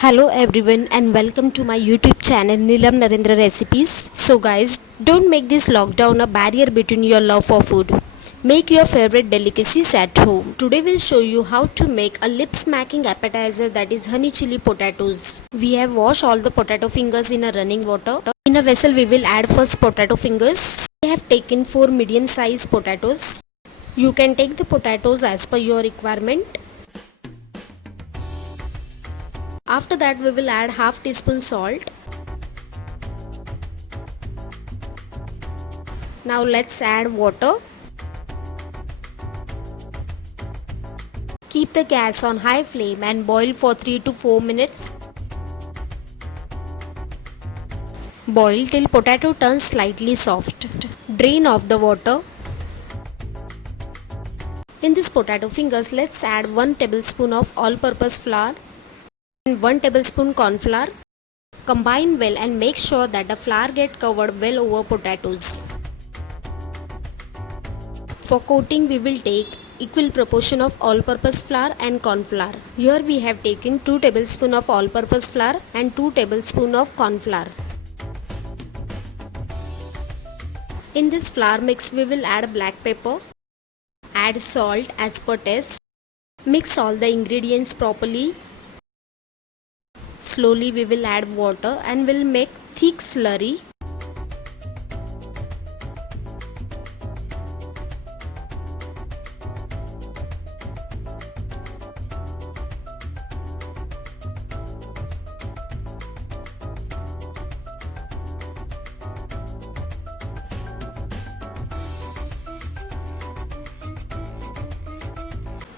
Hello everyone and welcome to my YouTube channel Nilam Narendra Recipes. So guys, don't make this lockdown a barrier between your love for food. Make your favorite delicacies at home. Today we'll show you how to make a lip-smacking appetizer, that is honey chili potatoes. We have washed all the potato fingers in a running water. In a vessel we will add first potato fingers. I have taken 4 medium-sized potatoes. You can take the potatoes as per your requirement. After that we will add half teaspoon salt. Now let's add water. Keep the gas on high flame and boil for 3 to 4 minutes. Boil till potato turns slightly soft. Drain off the water. In this potato fingers, let's add 1 tablespoon of all-purpose flour and 1 tablespoon corn flour. Combine well and make sure that the flour get covered well over potatoes. For coating we will take equal proportion of all-purpose flour and corn flour. Here we have taken 2 tablespoon of all-purpose flour and 2 tablespoon of corn flour. In this flour mix we will add black pepper. Add salt as per taste. Mix all the ingredients properly. Slowly we will add water and will make thick slurry.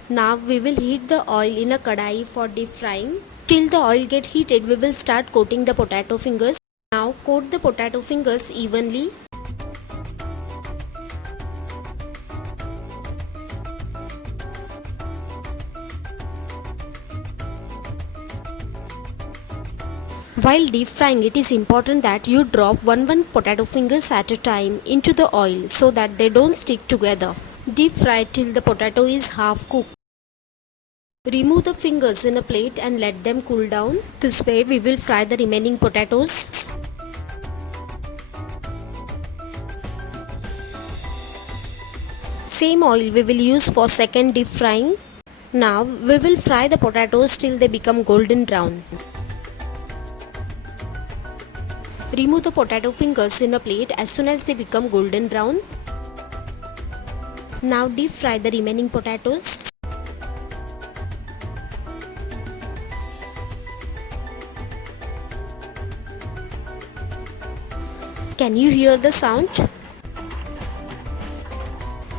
Now we will heat the oil in a kadai for deep frying. Till the oil get heated, we will start coating the potato fingers. Now coat the potato fingers evenly. While deep frying, it is important that you drop one potato fingers at a time into the oil so that they don't stick together. Deep fry till the potato is half cooked. Remove the fingers in a plate and let them cool down. This way we will fry the remaining potatoes. Same oil we will use for second deep frying. Now we will fry the potatoes till they become golden brown. Remove the potato fingers in a plate as soon as they become golden brown. Now deep fry the remaining potatoes. Can you hear the sound?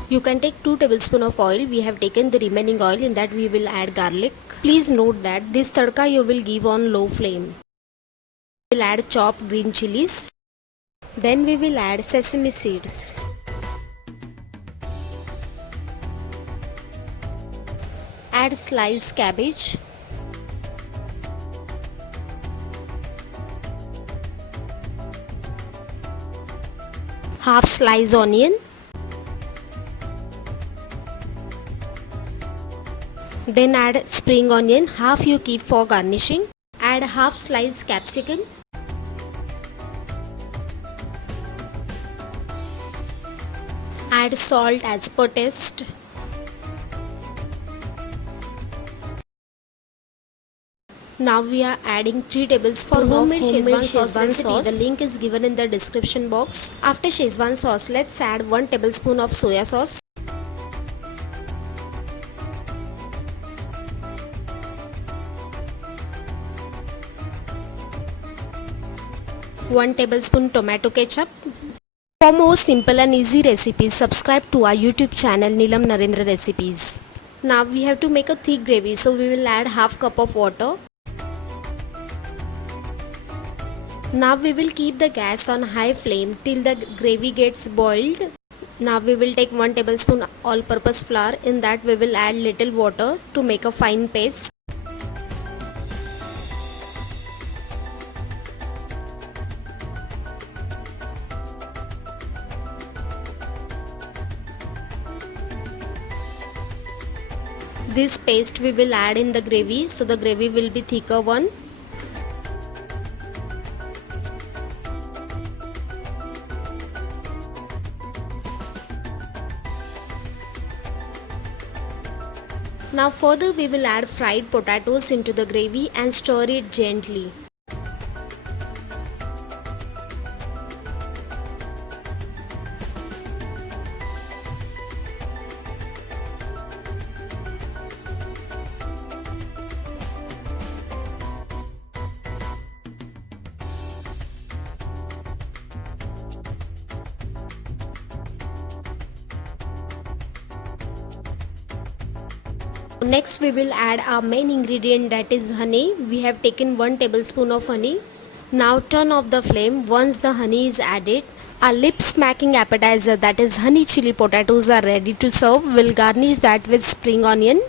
You can take 2 tablespoons of oil. We have taken the remaining oil. In that we will add garlic. Please note that this tadka you will give on low flame. We will add chopped green chilies. Then we will add sesame seeds. Add sliced cabbage. Half sliced onion. Then add spring onion, half you keep for garnishing. Add half sliced capsicum. Add salt as per taste. Now we are adding 3 tablespoons of homemade Szechuan sauce recipe. The link is given in the description box. After Szechuan sauce, let's add 1 tablespoon of soya sauce. One tablespoon tomato ketchup. For more simple and easy recipes, subscribe to our YouTube channel Nilam Narendra Recipes. Now we have to make a thick gravy, so we will add half cup of water. Now we will keep the gas on high flame till the gravy gets boiled. Now we will take 1 tablespoon all-purpose flour. In that we will add little water to make a fine paste. This paste we will add in the gravy, so the gravy will be thicker one. Now further we will add fried potatoes into the gravy and stir it gently. Next we will add our main ingredient, that is honey. We have taken 1 tablespoon of honey. Now turn off the flame. Once the honey is added, our lip smacking appetizer, that is honey chili potatoes, are ready to serve. We'll garnish that with spring onion.